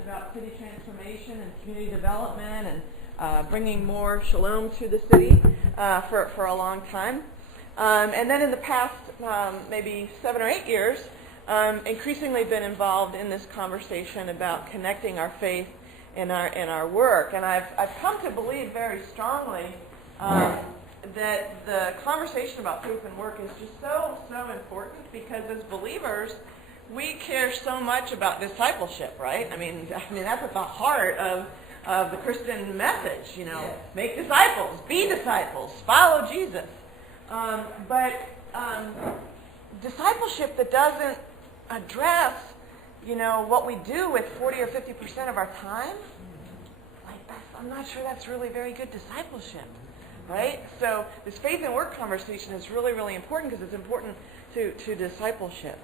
about city transformation and community development and bringing more shalom to the city for a long time. And then in the past maybe 7 or 8 years, increasingly been involved in this conversation about connecting our faith in our work. And I've come to believe very strongly that the conversation about faith and work is just so important, because as believers, we care so much about discipleship, right? I mean that's at the heart of the Christian message. Make disciples, be disciples, follow Jesus. But discipleship that doesn't address, what we do with 40 or 50% of our time, I'm not sure that's really very good discipleship, right? So this faith and work conversation is really important, because it's important to discipleship.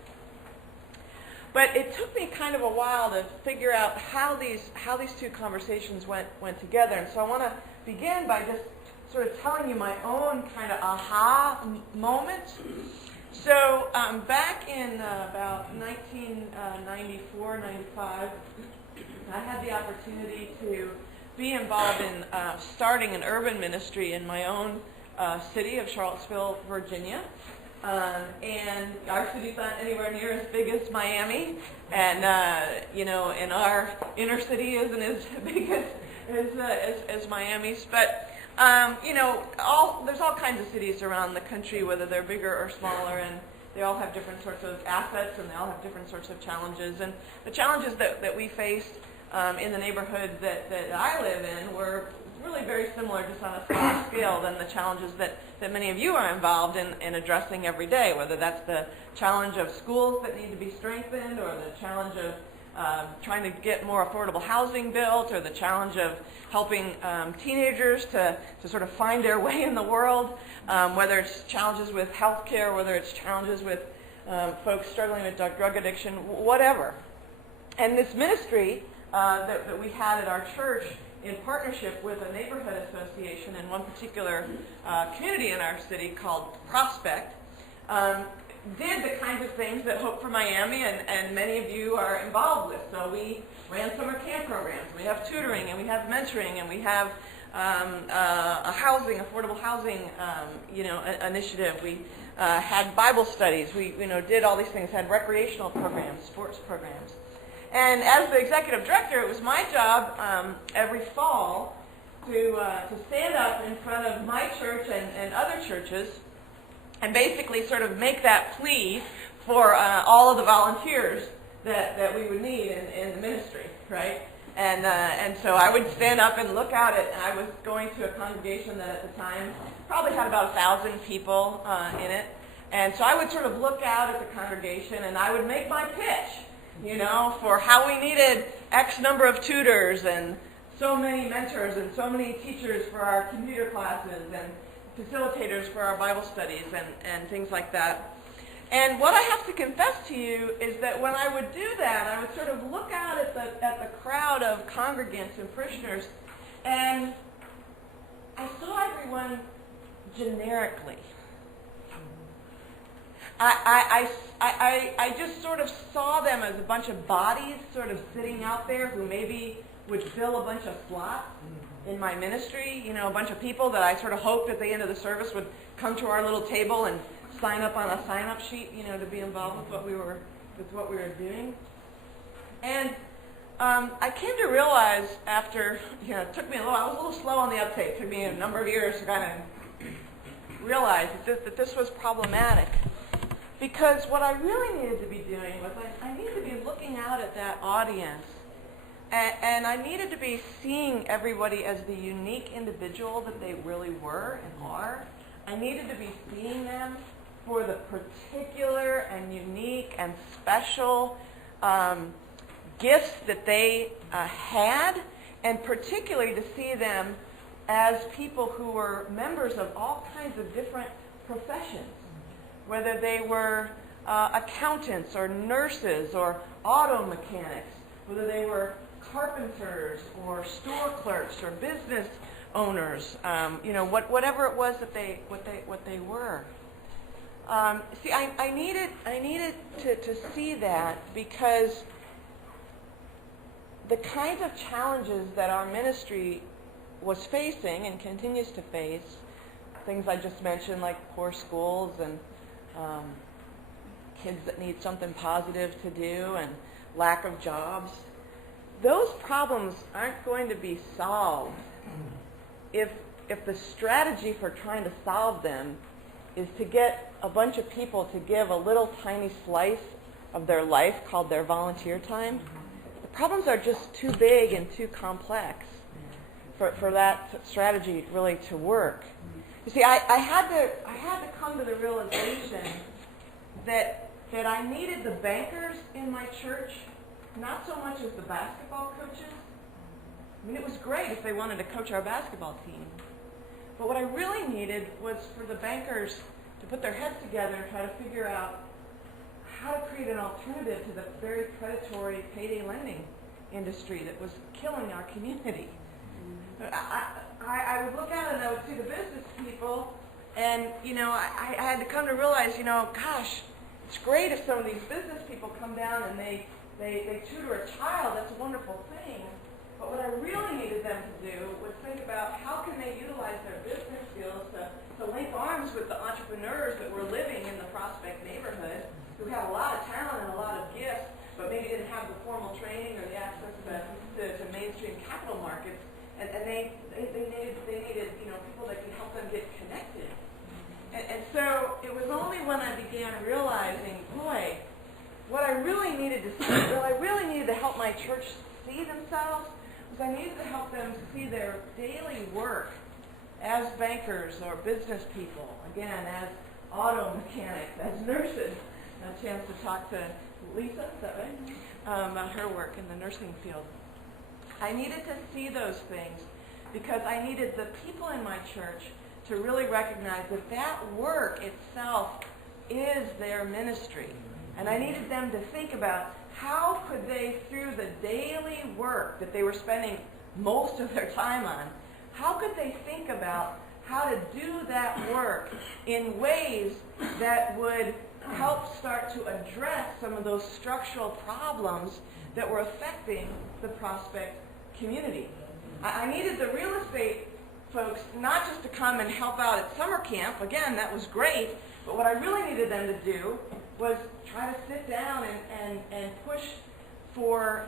But it took me kind of a while to figure out how these two conversations went together. And so I want to begin by just sort of telling you my own kind of aha moment. So back in about 1994, 95, I had the opportunity to be involved in starting an urban ministry in my own city of Charlottesville, Virginia. And our city's not anywhere near as big as Miami, and and our inner city isn't as big as Miami's. But there's all kinds of cities around the country, whether they're bigger or smaller, and they all have different sorts of assets, and they all have different sorts of challenges. And the challenges that we faced in the neighborhood that I live in were really very similar, just on a smaller scale, than the challenges that many of you are involved in addressing every day, whether that's the challenge of schools that need to be strengthened, or the challenge of trying to get more affordable housing built, or the challenge of helping teenagers to sort of find their way in the world, whether it's challenges with health care, whether it's challenges with folks struggling with drug addiction, whatever. And this ministry that we had at our church, in partnership with a neighborhood association in one particular community in our city called Prospect, did the kinds of things that Hope for Miami and many of you are involved with. So we ran summer camp programs, we have tutoring, and we have mentoring, and we have a affordable housing initiative. We had Bible studies. We did all these things, had recreational programs, sports programs. And as the executive director, it was my job every fall to stand up in front of my church and other churches and basically sort of make that plea for all of the volunteers that we would need in the ministry, right? And so I would stand up and look out at, I was going to a congregation that at the time probably had about 1,000 people in it. And so I would sort of look out at the congregation, and I would make my pitch, for how we needed X number of tutors and so many mentors and so many teachers for our computer classes and facilitators for our Bible studies and things like that. And what I have to confess to you is that when I would do that, I would sort of look out at the crowd of congregants and parishioners, and I saw everyone generically. I just sort of saw them as a bunch of bodies sort of sitting out there who maybe would fill a bunch of slots in my ministry. A bunch of people that I sort of hoped at the end of the service would come to our little table and sign up on a sign-up sheet, to be involved with what we were doing. And I came to realize after, it took me I was a little slow on the uptake. It took me a number of years to kind of realize that this was problematic. Because what I really needed to be doing was I needed to be looking out at that audience, and I needed to be seeing everybody as the unique individual that they really were and are. I needed to be seeing them for the particular and unique and special gifts that they had, and particularly to see them as people who were members of all kinds of different professions. Whether they were accountants or nurses or auto mechanics, whether they were carpenters or store clerks or business owners, whatever it was that what they were. I needed to see that, because the kinds of challenges that our ministry was facing and continues to face, things I just mentioned like poor schools and kids that need something positive to do and lack of jobs, those problems aren't going to be solved if the strategy for trying to solve them is to get a bunch of people to give a little tiny slice of their life called their volunteer time. The problems are just too big and too complex for that strategy really to work. You see, I had to come to the realization that I needed the bankers in my church, not so much as the basketball coaches. I mean, it was great if they wanted to coach our basketball team. But what I really needed was for the bankers to put their heads together and try to figure out how to create an alternative to the very predatory payday lending industry that was killing our community. I would look at it and I would see the business people, and I had to come to realize, gosh, it's great if some of these business people come down and they tutor a child. That's a wonderful thing. But what I really needed them to do was think about how can they utilize their business skills to link arms with the entrepreneurs that were living in the Prospect neighborhood, who had a lot of talent and a lot of gifts, but maybe didn't have the formal training or the access to mainstream capital markets. And they needed people that could help them get connected. And so it was only when I began realizing, boy, what I really needed to see, what I really needed to help my church see themselves, was I needed to help them see their daily work as bankers or business people, again, as auto mechanics, as nurses. I had a chance to talk to Lisa, is that right? About her work in the nursing field. I needed to see those things because I needed the people in my church to really recognize that that work itself is their ministry. And I needed them to think about how could they, through the daily work that they were spending most of their time on, how could they think about how to do that work in ways that would help start to address some of those structural problems that were affecting the Prospect community. I needed the real estate folks not just to come and help out at summer camp. Again, that was great, but what I really needed them to do was try to sit down and push for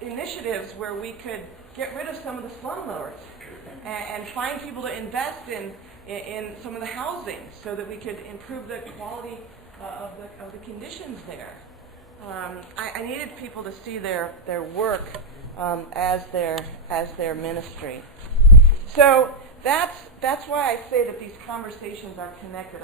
initiatives where we could get rid of some of the slumlords and find people to invest in some of the housing so that we could improve the quality of the conditions there. I needed people to see their work as their ministry. So that's why I say that these conversations are connected.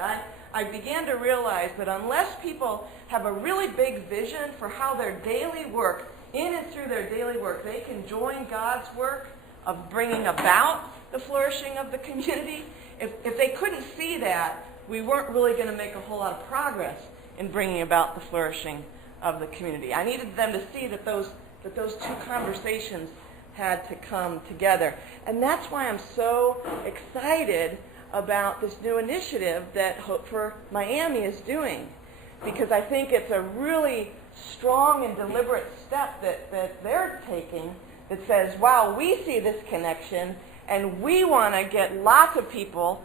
I began to realize that unless people have a really big vision for how their daily work, in and through their daily work, they can join God's work of bringing about the flourishing of the community, if they couldn't see that, we weren't really going to make a whole lot of progress in bringing about the flourishing of the community. I needed them to see that those two conversations had to come together. And that's why I'm so excited about this new initiative that Hope for Miami is doing, because I think it's a really strong and deliberate step that they're taking that says, wow, we see this connection, and we want to get lots of people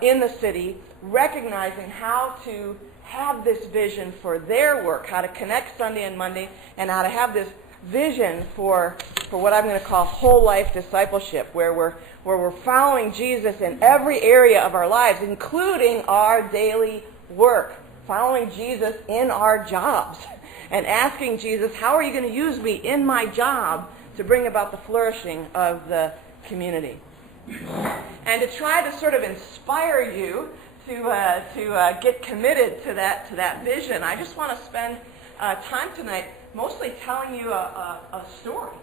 in the city recognizing how to have this vision for their work, how to connect Sunday and Monday, and how to have this vision for what I'm going to call whole life discipleship, where we're following Jesus in every area of our lives, including our daily work, following Jesus in our jobs, and asking Jesus, how are you going to use me in my job to bring about the flourishing of the community? And to try to sort of inspire you to get committed to that vision, I just want to spend time tonight mostly telling you a story.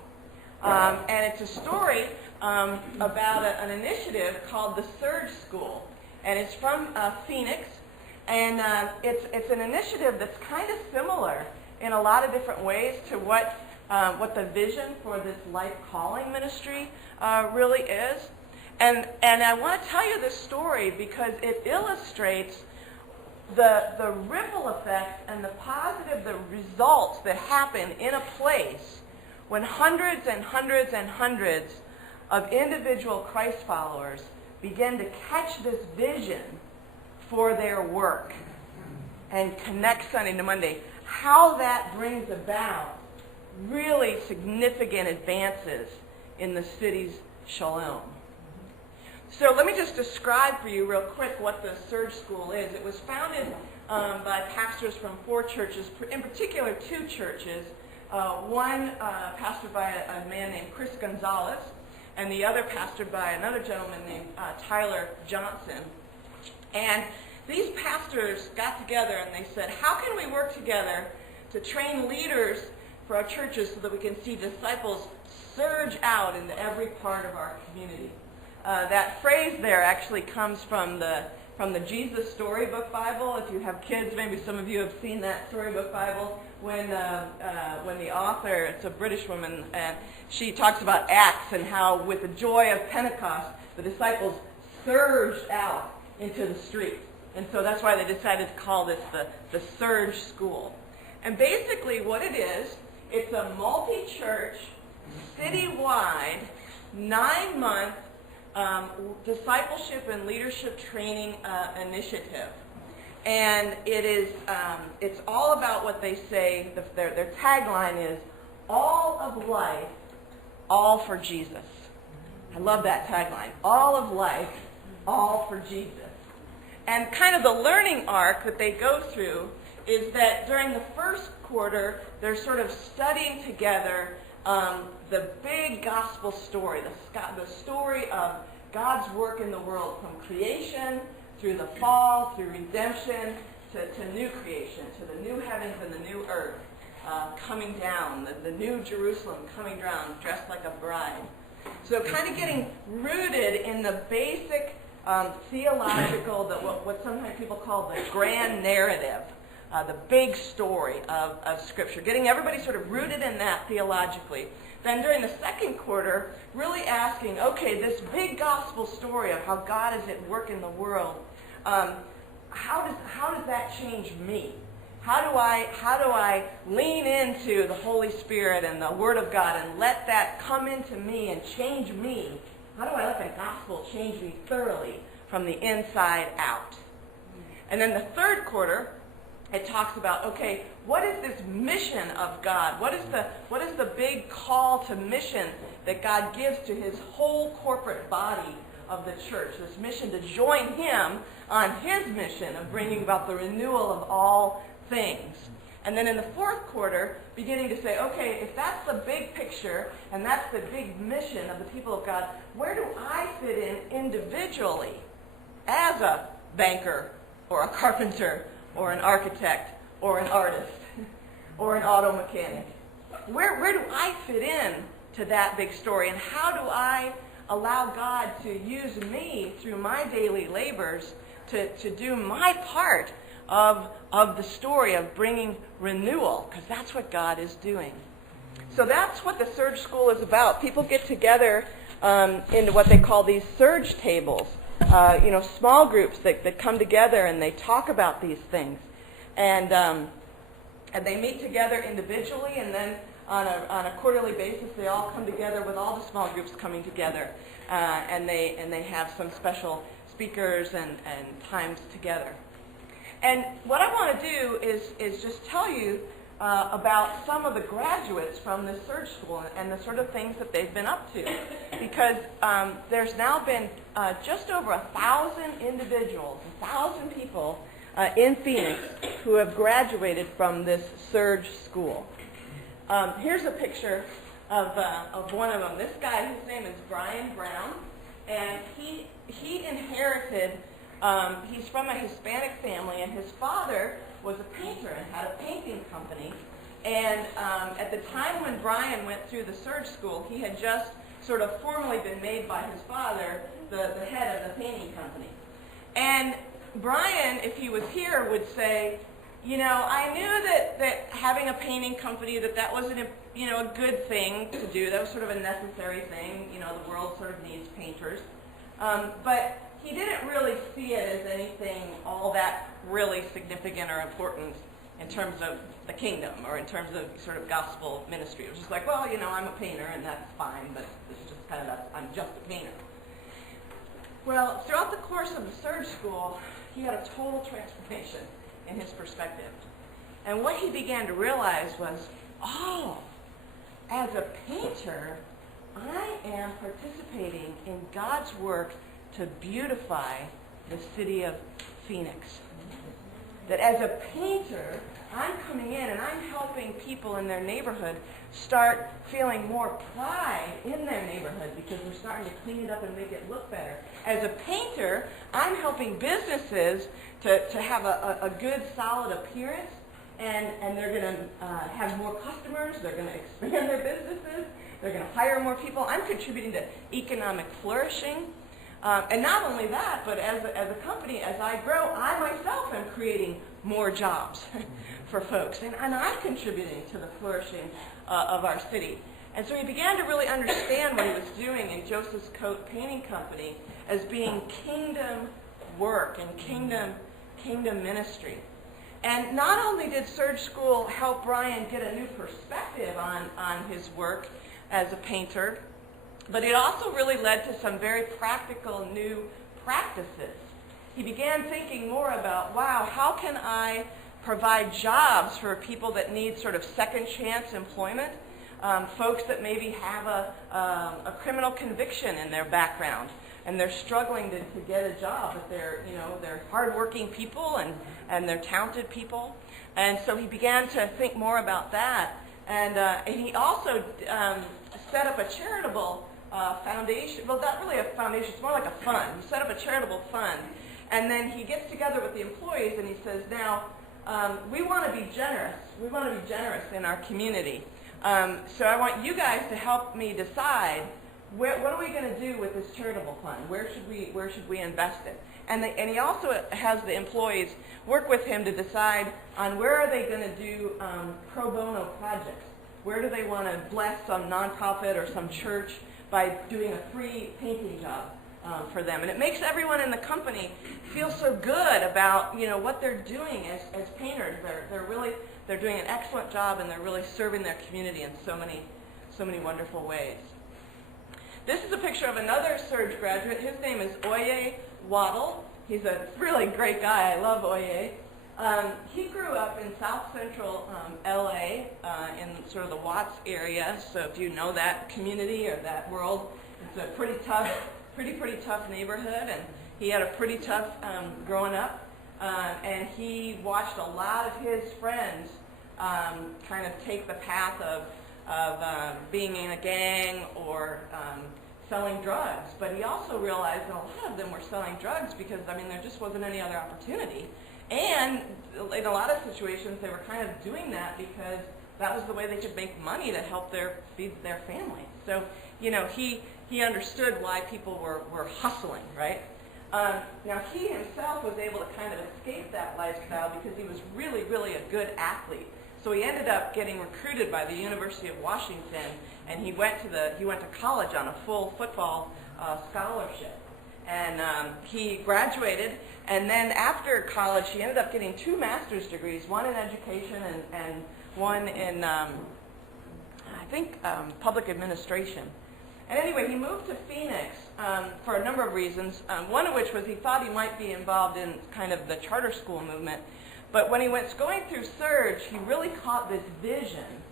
And it's a story about an initiative called the Surge School. And it's from Phoenix. And it's an initiative that's kind of similar in a lot of different ways to what the vision for this life calling ministry really is. And I want to tell you this story because it illustrates the ripple effect and the positive results that happen in a place when hundreds and hundreds and hundreds of individual Christ followers begin to catch this vision for their work and connect Sunday to Monday, how that brings about really significant advances in the city's shalom. So let me just describe for you real quick what the Surge School is. It was founded by pastors from 4 churches, in particular 2 churches. One pastored by a man named Chris Gonzalez, and the other pastored by another gentleman named Tyler Johnson. And these pastors got together and they said, how can we work together to train leaders for our churches so that we can see disciples surge out into every part of our community? That phrase there actually comes from the Jesus Storybook Bible. If you have kids, maybe some of you have seen that Storybook Bible. When the author, it's a British woman, and she talks about Acts and how with the joy of Pentecost, the disciples surged out into the street. And so that's why they decided to call this the Surge School. And basically what it is, it's a multi-church, citywide, 9-month discipleship and leadership training initiative. And it is, it's all about what they say, their tagline is, all of life, all for Jesus. I love that tagline, all of life, all for Jesus. And kind of the learning arc that they go through is that during the first quarter, they're sort of studying together the big gospel story, the story of God's work in the world from creation through the fall, through redemption, to new creation, to the new heavens and the new earth coming down, the new Jerusalem coming down, dressed like a bride. So kind of getting rooted in the basic theological, what sometimes people call the grand narrative, the big story of Scripture, getting everybody sort of rooted in that theologically. Then during the second quarter, really asking, okay, this big gospel story of how God is at work in the world, how does that change me? How do I lean into the Holy Spirit and the Word of God and let that come into me and change me? How do I let the gospel change me thoroughly from the inside out? And then the third quarter, it talks about, okay, what is this mission of God? What is the big call to mission that God gives to his whole corporate body of the church? This mission to join him on his mission of bringing about the renewal of all things. And then in the fourth quarter, beginning to say, okay, if that's the big picture and that's the big mission of the people of God, where do I fit in individually as a banker or a carpenter or an architect or an artist or an auto mechanic? Where do I fit in to that big story, and how do I allow God to use me through my daily labors to do my part of the story of bringing renewal, because that's what God is doing. So that's what the Surge School is about. People get together into what they call these surge tables, small groups that come together and they talk about these things. And they meet together individually, and then on a quarterly basis they all come together with all the small groups coming together, and they have some special speakers and times together. And what I want to do is just tell you about some of the graduates from this Surge School and the sort of things that they've been up to. Because there's now been just over 1,000 individuals, 1,000 people in Phoenix who have graduated from this Surge School. Here's a picture of one of them. This guy, his name is Brian Brown, and he inherited. He's from a Hispanic family, and his father was a painter and had a painting company. And at the time when Brian went through the Surge School, he had just sort of formally been made by his father the head of the painting company. And Brian, if he was here, would say, I knew that having a painting company, that wasn't a good thing to do. That was sort of a necessary thing. The world sort of needs painters. But he didn't really see it as anything all that really significant or important in terms of the kingdom or in terms of sort of gospel ministry. It was just like, well, you know, I'm a painter and that's fine, but it's just kind of I'm just a painter. Well, throughout the course of the Surge School, he had a total transformation in his perspective. And what he began to realize was, oh, as a painter, I am participating in God's work to beautify the city of Phoenix. That as a painter, I'm coming in and I'm helping people in their neighborhood start feeling more pride in their neighborhood because we're starting to clean it up and make it look better. As a painter, I'm helping businesses to have a good, solid appearance, and they're going to have more customers, they're going to expand their businesses, they're going to hire more people. I'm contributing to economic flourishing. And not only that, but as a company, as I grow, I myself am creating more jobs for folks. And I'm contributing to the flourishing of our city. And so he began to really understand what he was doing in Joseph's Coat Painting Company as being kingdom work and kingdom ministry. And not only did Surge School help Brian get a new perspective on his work as a painter, but it also really led to some very practical new practices. He began thinking more about, wow, how can I provide jobs for people that need sort of second chance employment, folks that maybe have a criminal conviction in their background, and they're struggling to get a job, but they're hardworking people and they're talented people. And so he began to think more about that. And he also set up a charitable foundation. Well, not really a foundation, it's more like a fund. He set up a charitable fund. And then he gets together with the employees and he says, now, we want to be generous. We want to be generous in our community. So I want you guys to help me decide what are we going to do with this charitable fund? Where should we invest it? And he also has the employees work with him to decide on where are they going to do pro bono projects. Where do they want to bless some nonprofit or some church by doing a free painting job for them? And it makes everyone in the company feel so good about what they're doing as painters. They're doing an excellent job, and they're really serving their community in so many wonderful ways. This is a picture of another Surge graduate. His name is Oye Waddle. He's a really great guy. I love Oye. He grew up in South Central LA in sort of the Watts area. So if you know that community or that world, it's a pretty tough neighborhood, and he had a pretty tough growing up. And he watched a lot of his friends kind of take the path of being in a gang or selling drugs. But he also realized that a lot of them were selling drugs because, there just wasn't any other opportunity. And in a lot of situations, they were kind of doing that because that was the way they could make money to help feed their family. So, he understood why people were hustling, right? Now, he himself was able to kind of escape that lifestyle because he was really, really a good athlete. So he ended up getting recruited by the University of Washington, and he went to college on a full football scholarship. And he graduated, and then after college, he ended up getting 2 master's degrees, one in education and one in, public administration. And anyway, he moved to Phoenix for a number of reasons, one of which was he thought he might be involved in kind of the charter school movement. But when he was going through Surge, he really caught this vision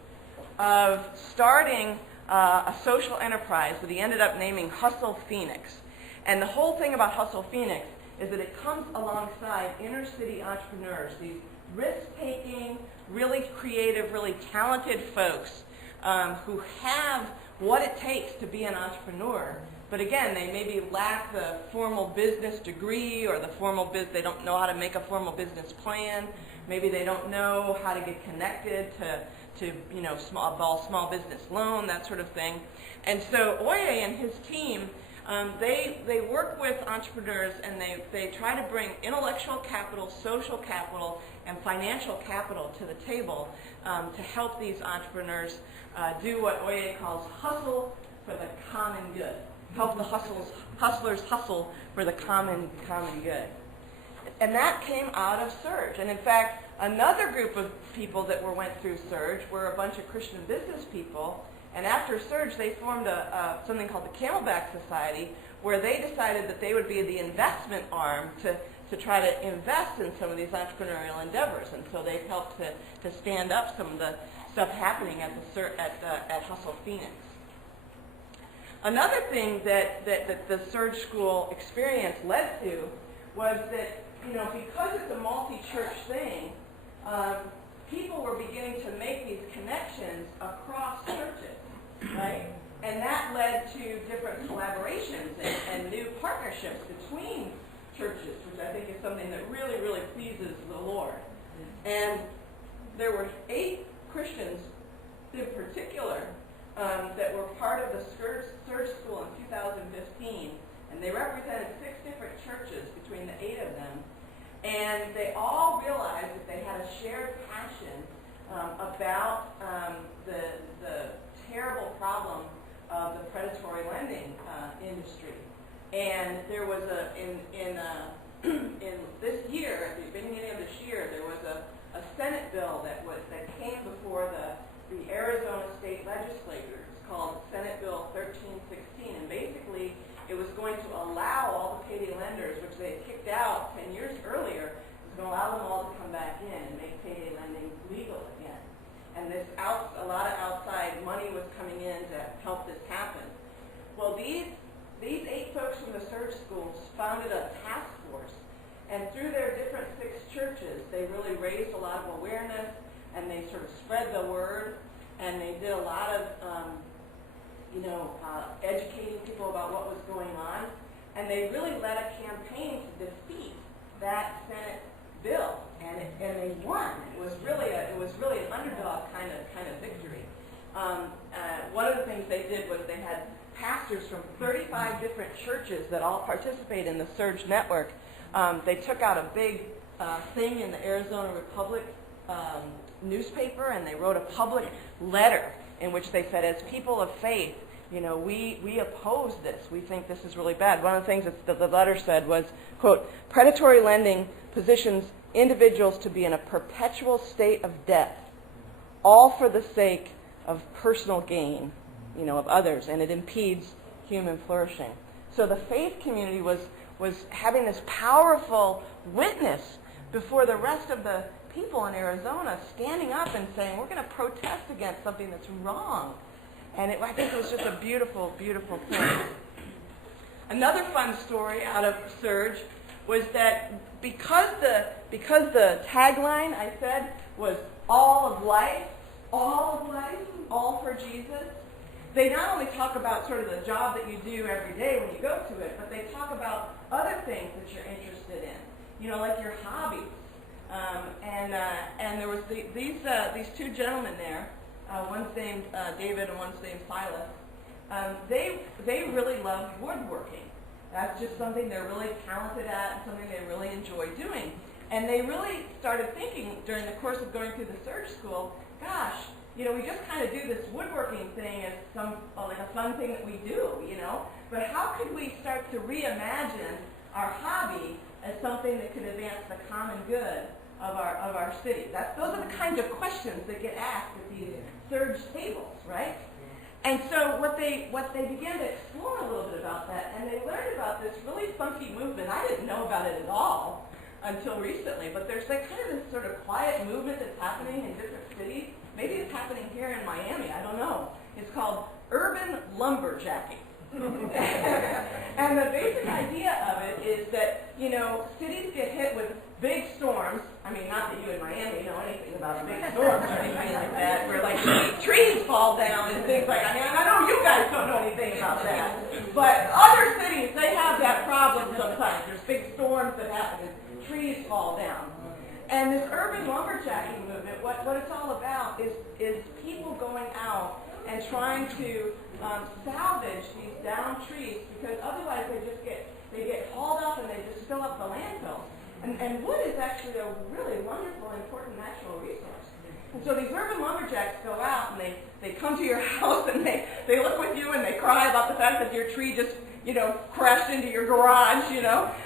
of starting a social enterprise that he ended up naming Hustle Phoenix. And the whole thing about Hustle Phoenix is that it comes alongside inner city entrepreneurs, these risk-taking, really creative, really talented folks who have what it takes to be an entrepreneur. But again, they maybe lack the formal business degree or they don't know how to make a formal business plan. Maybe they don't know how to get connected to small business loan, that sort of thing. And so Oye and his team, they work with entrepreneurs, and they try to bring intellectual capital, social capital, and financial capital to the table to help these entrepreneurs do what Oye calls hustle for the common good. Help the hustlers hustle for the common good. And that came out of Surge. And in fact, Another group of people that went through Surge were a bunch of Christian business people, and after Surge they formed something called the Camelback Society, where they decided that they would be the investment arm to try to invest in some of these entrepreneurial endeavors, and so they've helped to stand up some of the stuff happening at Hustle Phoenix. Another thing that the Surge School experience led to was that, because it's a multi-church thing, people were beginning to make these connections across churches, right? And that led to different collaborations and new partnerships between churches, which I think is something that really, really pleases the Lord. And there were 8 Christians in particular that were part of the Surge School in 2015, and they represented 6 different churches between the 8 of them. And they all realized that they had a shared passion about the terrible problem of the predatory lending industry. And there was in this year, at the beginning of this year, there was a Senate bill that came before the Arizona state legislators called Senate Bill 1316, and basically it was going to allow all the payday lenders, which they had kicked out 10 years earlier, it was going to allow them all to come back in and make payday lending legal again. And a lot of outside money was coming in to help this happen. Well, these 8 folks from the Surge schools founded a task force, and through their different 6 churches, they really raised a lot of awareness, and they sort of spread the word, and they did a lot of educating people about what was going on, and they really led a campaign to defeat that Senate bill, and they won. It was really an underdog kind of victory. One of the things they did was they had pastors from 35 different churches that all participate in the Surge network. They took out a big thing in the Arizona Republic newspaper, and they wrote a public letter in which they said, as people of faith, we oppose this. We think this is really bad. One of the things that the letter said was, quote, predatory lending positions individuals to be in a perpetual state of debt, all for the sake of personal gain, of others, and it impedes human flourishing. So the faith community was having this powerful witness before the rest of the people in Arizona, standing up and saying, we're going to protest against something that's wrong. And I think it was just a beautiful, beautiful thing. Another fun story out of Surge was that because the tagline, I said, was all of life, all for Jesus, they not only talk about sort of the job that you do every day when you go to it, but they talk about other things that you're interested in, like your hobbies. And there was these 2 gentlemen there. One's named David and one's named Silas. They really love woodworking. That's just something they're really talented at and something they really enjoy doing. And they really started thinking during the course of going through the Surge School, gosh, we just kind of do this woodworking thing as like a fun thing that we do, But how could we start to reimagine our hobby as something that could advance the common good of our city? Those are the kinds of questions that get asked at these Surge tables, right? And so what they began to explore a little bit about that, and they learned about this really funky movement. I didn't know about it at all until recently, but there's kind of this sort of quiet movement that's happening in different cities. Maybe it's happening here in Miami, I don't know. It's called urban lumberjacking. And the basic idea of it is that, cities get hit with big storms. I mean, not that you in Miami know anything about big storms or anything like that, where trees fall down and things like that. I know you guys don't know anything about that. But other cities, they have that problem sometimes. There's big storms that happen and trees fall down. And this urban lumberjacking movement, what it's all about is people going out and trying to salvage these downed trees, because otherwise they get hauled up and they just fill up the landfills. And wood is actually a really wonderful, important natural resource. And so these urban lumberjacks go out and they come to your house and they look with you and they cry about the fact that your tree just crashed into your garage,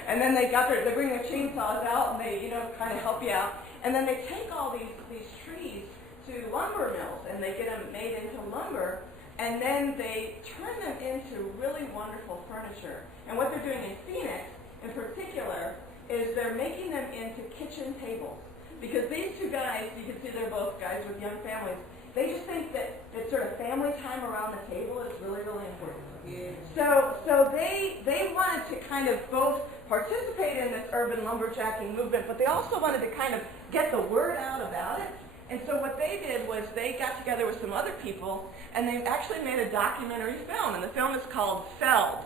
and then they bring their chainsaws out and they kind of help you out. And then they take all these trees to lumber mills, and they get them made into lumber, and then they turn them into really wonderful furniture. And what they're doing in Phoenix, in particular, is they're making them into kitchen tables. Because these two guys, you can see they're both guys with young families, they just think that sort of family time around the table is really, really important. Yeah. So they wanted to kind of both participate in this urban lumberjacking movement, but they also wanted to kind of get the word out about it. And so what they did was they got together with some other people, and they actually made a documentary film, and the film is called Felled.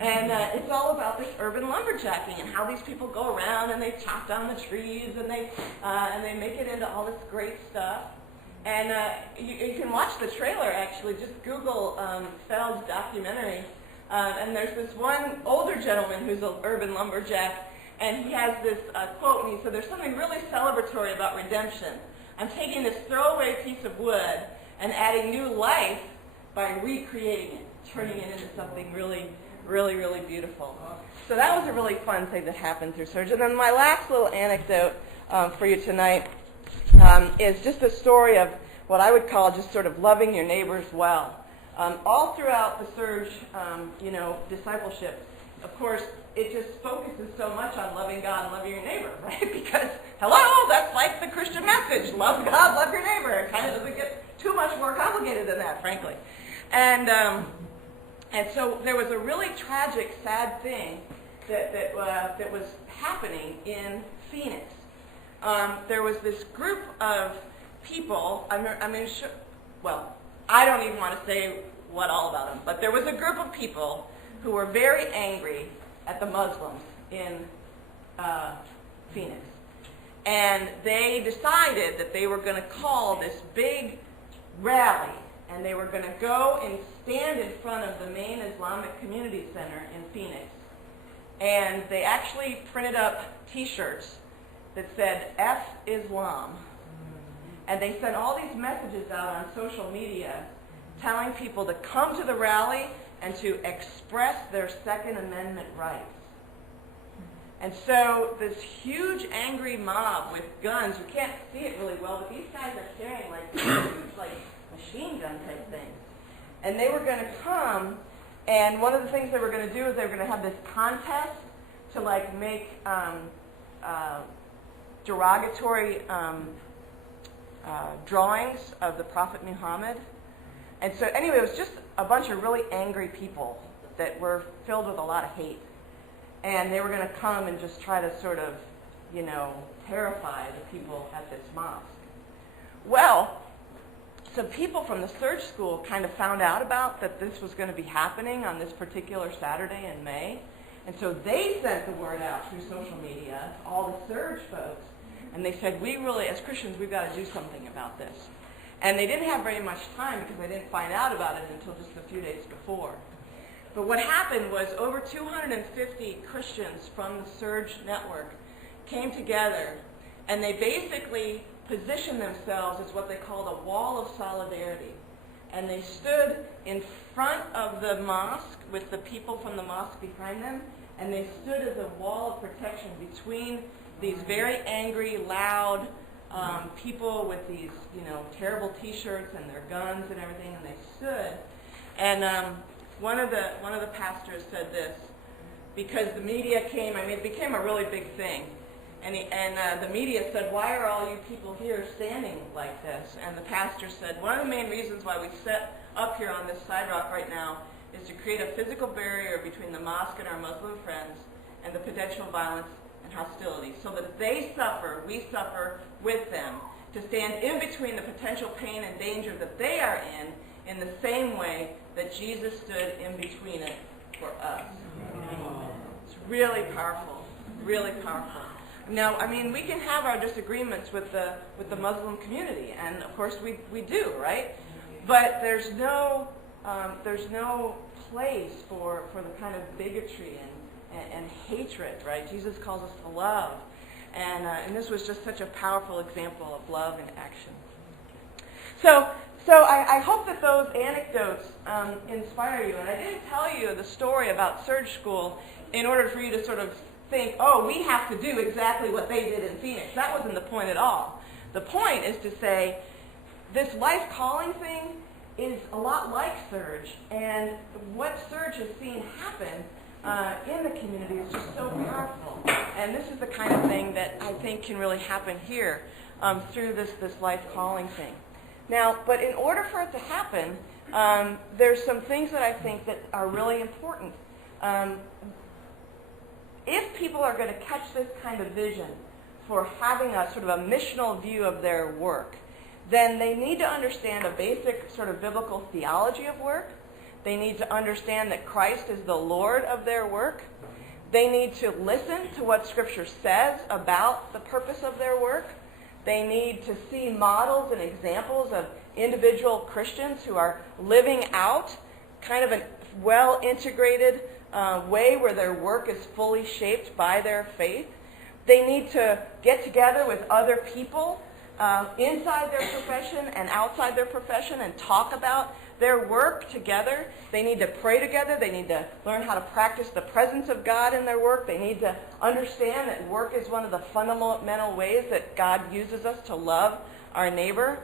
And it's all about this urban lumberjacking and how these people go around and they chop down the trees and they make it into all this great stuff. And you can watch the trailer, actually. Just Google Feld's documentary. And there's this one older gentleman who's an urban lumberjack, and he has this quote, and he said, there's something really celebratory about redemption. I'm taking this throwaway piece of wood and adding new life by recreating it, turning it into something really, really, really beautiful. So that was a really fun thing that happened through Surge. And then my last little anecdote for you tonight is just a story of what I would call just sort of loving your neighbors well. All throughout the Surge, discipleship, of course, it just focuses so much on loving God and loving your neighbor, right? Because, hello, that's like the Christian message. Love God, love your neighbor. It kind of doesn't get too much more complicated than that, frankly. And so there was a really tragic, sad thing that was happening in Phoenix. There was this group of people, I don't even want to say what all about them, but there was a group of people who were very angry at the Muslims in Phoenix. And they decided that they were going to call this big rally, and they were going to go and stand in front of the main Islamic Community Center in Phoenix. And they actually printed up T-shirts that said, F Islam. And they sent all these messages out on social media telling people to come to the rally and to express their Second Amendment rights. And so this huge angry mob with guns, you can't see it really well, but these guys are carrying like huge machine gun type things. And they were going to come, and one of the things they were going to do is they were going to have this contest to make derogatory drawings of the Prophet Muhammad. And so anyway, it was just a bunch of really angry people that were filled with a lot of hate. And they were going to come and just try to sort of, terrify the people at this mosque. Well, some people from the Surge School kind of found out about that this was going to be happening on this particular Saturday in May. And so they sent the word out through social media to all the Surge folks. And they said, we really, as Christians, we've got to do something about this. And they didn't have very much time because they didn't find out about it until just a few days before. But what happened was over 250 Christians from the Surge network came together, and they basically positioned themselves as what they called a wall of solidarity. And they stood in front of the mosque with the people from the mosque behind them, and they stood as a wall of protection between these very angry, loud people with these, terrible T-shirts and their guns and everything, and they stood. And one of the pastors said this, because the media came. It became a really big thing, and the media said, "Why are all you people here standing like this?" And the pastor said, "One of the main reasons why we set up here on this side rock right now is to create a physical barrier between the mosque and our Muslim friends, and the potential violence and hostility, so that if they suffer, we suffer with them, to stand in between the potential pain and danger that they are in the same way that Jesus stood in between it for us." It's really powerful, really powerful. Now, we can have our disagreements with the Muslim community, and of course we do, right? But there's no place for the kind of bigotry and hatred, right? Jesus calls us to love. And this was just such a powerful example of love in action. So I hope that those anecdotes inspire you. And I didn't tell you the story about Surge School in order for you to sort of think, oh, we have to do exactly what they did in Phoenix. That wasn't the point at all. The point is to say, this life calling thing is a lot like Surge, and what Surge has seen happen in the community is just so powerful. And this is the kind of thing that I think can really happen here through this life calling thing. Now, but in order for it to happen, there's some things that I think that are really important. If people are going to catch this kind of vision for having a sort of a missional view of their work, then they need to understand a basic sort of biblical theology of work. They need to understand that Christ is the Lord of their work. They need to listen to what Scripture says about the purpose of their work. They need to see models and examples of individual Christians who are living out kind of a well-integrated way where their work is fully shaped by their faith. They need to get together with other people inside their profession and outside their profession and talk about their work together. They need to pray together. They need to learn how to practice the presence of God in their work. They need to understand that work is one of the fundamental ways that God uses us to love our neighbor.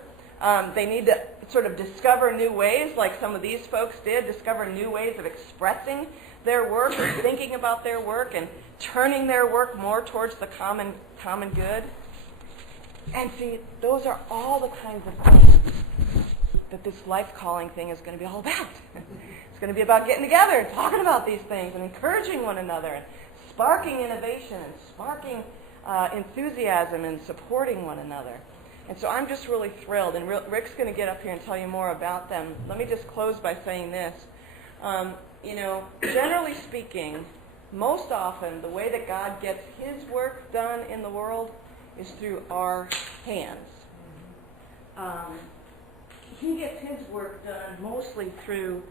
They need to sort of discover new ways, like some of these folks did, discover new ways of expressing their work and thinking about their work and turning their work more towards the common good. And see, those are all the kinds of things that this life calling thing is going to be all about. It's going to be about getting together and talking about these things and encouraging one another and sparking innovation and sparking enthusiasm and supporting one another. And so I'm just really thrilled. And Rick's going to get up here and tell you more about them. Let me just close by saying this. Generally speaking, most often the way that God gets his work done in the world is through our hands. He gets his work done mostly through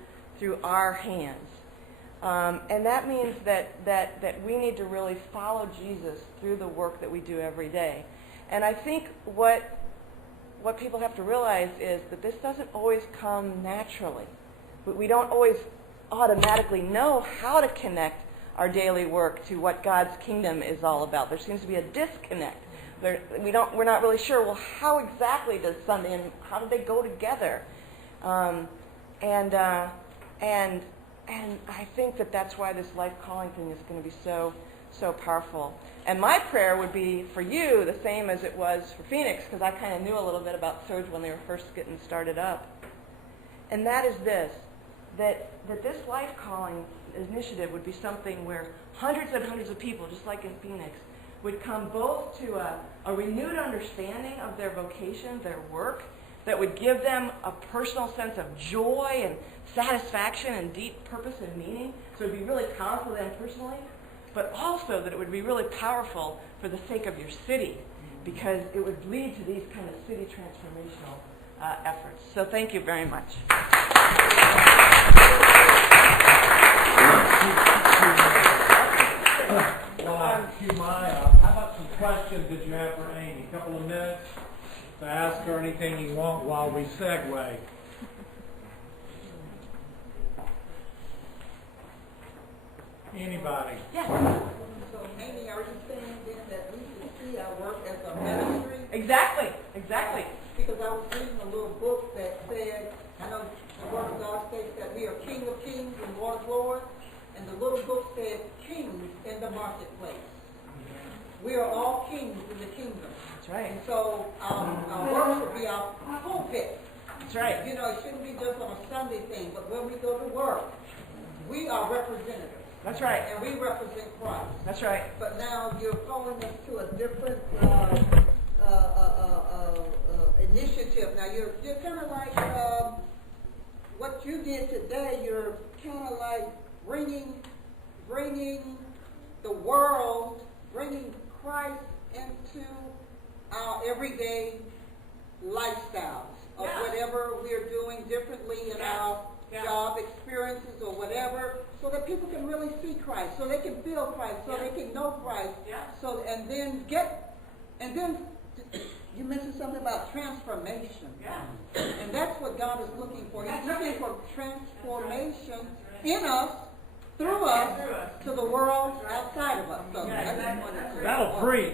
our hands. And that means that we need to really follow Jesus through the work that we do every day. And I think what people have to realize is that this doesn't always come naturally. We don't always automatically know how to connect our daily work to what God's kingdom is all about. There seems to be a disconnect. We're not really sure, well, how exactly does Sunday and how do they go together? And I think that's why this life calling thing is going to be so powerful. And my prayer would be for you the same as it was for Phoenix, because I kind of knew a little bit about Surge when they were first getting started up. And that is this, that this life calling initiative would be something where hundreds and hundreds of people, just like in Phoenix, would come both to a renewed understanding of their vocation, their work, that would give them a personal sense of joy and satisfaction and deep purpose and meaning. So it would be really powerful for them personally, but also that it would be really powerful for the sake of your city, because it would lead to these kind of city transformational efforts. So thank you very much. How about some questions that you have for Amy? A couple of minutes to ask her anything you want while we segue. Anybody? Yes. So, Amy, are you saying then that we should see our work as a ministry? Exactly. Because I was reading a little book that said, I know the Word of God states that we are King of Kings and Lord of Lords, and the little book said kings in the marketplace. We are all kings in the kingdom. That's right. And so our work should be our pulpit. That's right. It shouldn't be just on a Sunday thing, but when we go to work, we are representatives. That's right. And we represent Christ. That's right. But now you're calling us to a different initiative. Now you're kind of like what you did today. You're kind of like bringing the world, bringing Christ into our everyday lifestyles of whatever we're doing differently in our job experiences or whatever, so that people can really see Christ, so they can feel Christ, so they can know Christ. So and then you mentioned something about transformation. And that's what God is looking for. He's looking for transformation in us through us to the world outside of us. So Yeah, I just wanted to- That'll preach.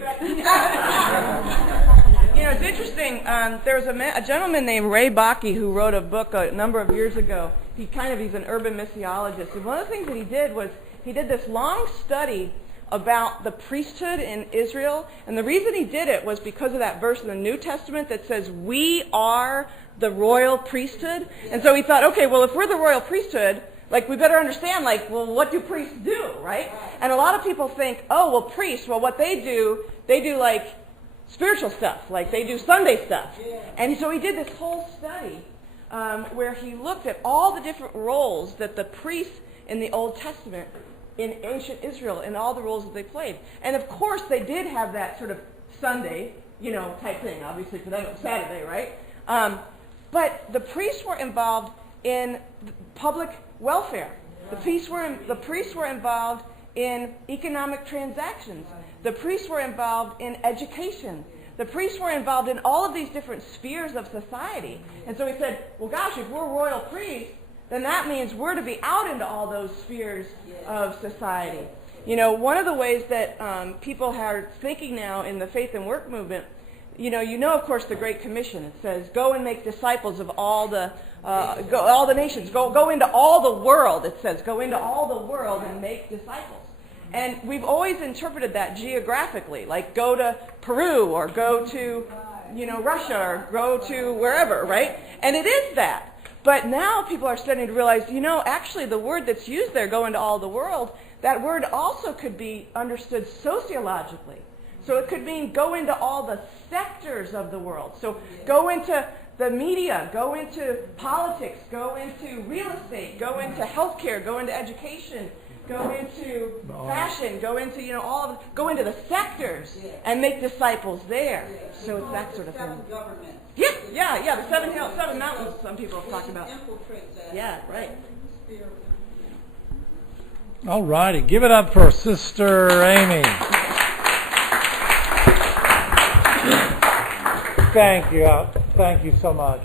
You know, it's interesting. There was a gentleman named Ray Bakke who wrote a book a number of years ago. He's an urban missiologist. And one of the things that he did was he did this long study about the priesthood in Israel. And the reason he did it was because of that verse in the New Testament that says, we are the royal priesthood. And so he thought, okay, well, if we're the royal priesthood, we better understand, well, what do priests do, right? And a lot of people think, oh, well, priests, well, what they do spiritual stuff, they do Sunday stuff. And so he did this whole study where he looked at all the different roles that the priests in the Old Testament, in ancient Israel, and all the roles that they played. And of course, they did have that sort of Sunday, type thing. Obviously, for them it was Saturday, right? But the priests were involved in public welfare. The priests were involved in economic transactions. The priests were involved in education. The priests were involved in all of these different spheres of society. And so he said, well, gosh, if we're royal priests, then that means we're to be out into all those spheres of society. One of the ways that people are thinking now in the faith and work movement, of course, the Great Commission. It says, go and make disciples of all the nations. Go into all the world, it says. Go into all the world and make disciples. And we've always interpreted that geographically, like go to Peru or go to, Russia or go to wherever, right? And it is that. But now people are starting to realize, actually the word that's used there, go into all the world, that word also could be understood sociologically. So it could mean go into all the sectors of the world. So go into the media, go into politics, go into real estate, go into healthcare, go into education, go into fashion, go into go into the sectors and make disciples there. So it's that sort of thing. Yeah. The seven mountains. Some people have talked about. Yeah, right. All righty, give it up for Sister Amy. Thank you so much.